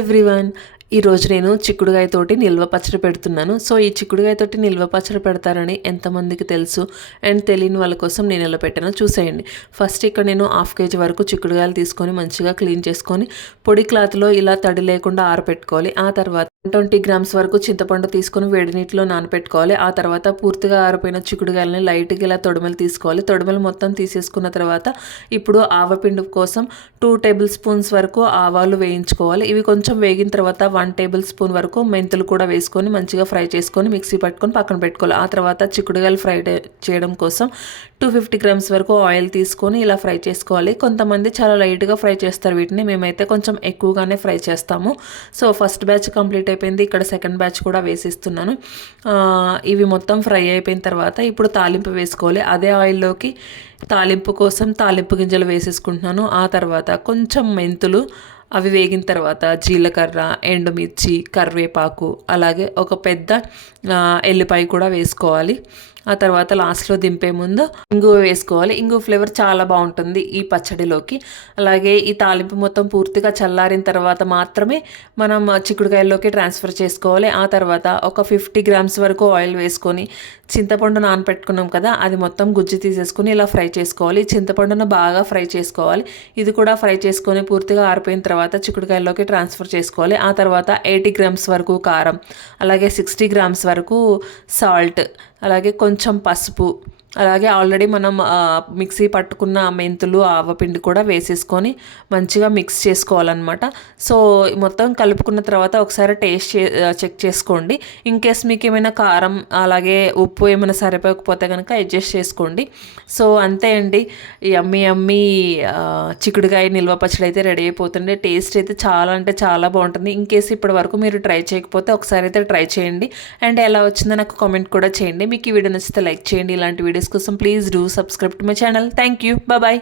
Everyone, ఈరోజు నేను చిక్కుడుగాయతోటి నిల్వ పచ్చడి పెడుతున్నాను. సో ఈ చిక్కుడుగాయతోటి నిల్వ పచ్చడి పెడతారని ఎంతమందికి తెలుసు అండ్ తెలియని వాళ్ళ కోసం నేను ఎలా పెట్టానో చూసేయండి. ఫస్ట్ ఇక్కడ నేను 1/2 kg వరకు చిక్కుడుగాయలు తీసుకొని మంచిగా క్లీన్ చేసుకొని పొడి క్లాత్లో ఇలా తడి లేకుండా ఆరబెట్టుకోవాలి. ఆ తర్వాత 20 grams వరకు చింతపండు తీసుకొని వేడి నీటిలో నానబెట్టుకోవాలి. ఆ తర్వాత పూర్తిగా ఆరిపోయిన చిక్కుడుగాయలని లైట్గా ఇలా తొడిమలు తీసుకోవాలి. తొడిమలు మొత్తం తీసేసుకున్న తర్వాత ఇప్పుడు ఆవపిండి కోసం 2 tablespoons వరకు ఆవాలు వేయించుకోవాలి. ఇవి కొంచెం వేగిన తర్వాత 1 tablespoon వరకు మెంతులు కూడా వేసుకొని మంచిగా ఫ్రై చేసుకొని మిక్సీ పట్టుకొని పక్కన పెట్టుకోవాలి. ఆ తర్వాత చిక్కుడుగాయలు ఫ్రై చేయడం కోసం 250 grams వరకు ఆయిల్ తీసుకొని ఇలా ఫ్రై చేసుకోవాలి. కొంతమంది చాలా లైట్గా ఫ్రై చేస్తారు వీటిని, మేమైతే కొంచెం ఎక్కువగానే ఫ్రై చేస్తాము. సో ఫస్ట్ బ్యాచ్ కంప్లీట్ అయిపోయింది. ఇక్కడ సెకండ్ బ్యాచ్ కూడా వేసిస్తున్నాను. ఇవి మొత్తం ఫ్రై అయిపోయిన తర్వాత ఇప్పుడు తాలింపు వేసుకోవాలి. అదే ఆయిల్లోకి తాలింపు కోసం తాలింపు గింజలు వేసేసుకుంటున్నాను. ఆ తర్వాత కొంచెం మెంతులు, అవి వేగిన తర్వాత జీలకర్ర, ఎండుమిర్చి, కరివేపాకు, అలాగే ఒక పెద్ద ఎల్లిపాయ కూడా వేసుకోవాలి. ఆ తర్వాత లాస్ట్లో దింపే ముందు ఇంగువ వేసుకోవాలి. ఇంగువ ఫ్లేవర్ చాలా బాగుంటుంది ఈ పచ్చడిలోకి. అలాగే ఈ తాలింపు మొత్తం పూర్తిగా చల్లారిన తర్వాత మాత్రమే మనం చిక్కుడుకాయల్లోకి ట్రాన్స్ఫర్ చేసుకోవాలి. ఆ తర్వాత ఒక 50 grams వరకు ఆయిల్ వేసుకొని చింతపండు నానపెట్టుకున్నాం కదా, అది మొత్తం గుజ్జు తీసేసుకుని ఇలా ఫ్రై చేసుకోవాలి. చింతపండును బాగా ఫ్రై చేసుకోవాలి. ఇది కూడా ఫ్రై చేసుకొని పూర్తిగా ఆరిపోయిన తర్వాత చిక్కుడుకాయల్లోకి ట్రాన్స్ఫర్ చేసుకోవాలి. ఆ తర్వాత 80 grams వరకు కారం, అలాగే 60 grams వరకు సాల్ట్, అలాగే కొంచెం పసుపు, అలాగే ఆల్రెడీ మనం మిక్సీ పట్టుకున్న మెంతులు, ఆవపిండి కూడా వేసేసుకొని మంచిగా మిక్స్ చేసుకోవాలన్నమాట. సో మొత్తం కలుపుకున్న తర్వాత ఒకసారి టేస్ట్ చెక్ చేసుకోండి. ఇన్ కేస్ మీకు ఏమైనా కారం అలాగే ఉప్పు ఏమైనా సరిపోకపోతే కనుక అడ్జస్ట్ చేసుకోండి. సో అంతే అండి, యమ్మీ చిక్కుడుకాయ నిల్వ పచ్చడి అయితే రెడీ అయిపోతుంది. టేస్ట్ అయితే చాలా అంటే చాలా బాగుంటుంది. ఇన్ కేస్ ఇప్పటి వరకు మీరు ట్రై చేయకపోతే ఒకసారి అయితే ట్రై చేయండి. అండ్ ఎలా వచ్చిందో నాకు కామెంట్ కూడా చేయండి. మీకు ఈ వీడియో నచ్చితే లైక్ చేయండి. ఇలాంటి వీడియోస్ కోసం please do subscribe to my channel. Thank you. Bye.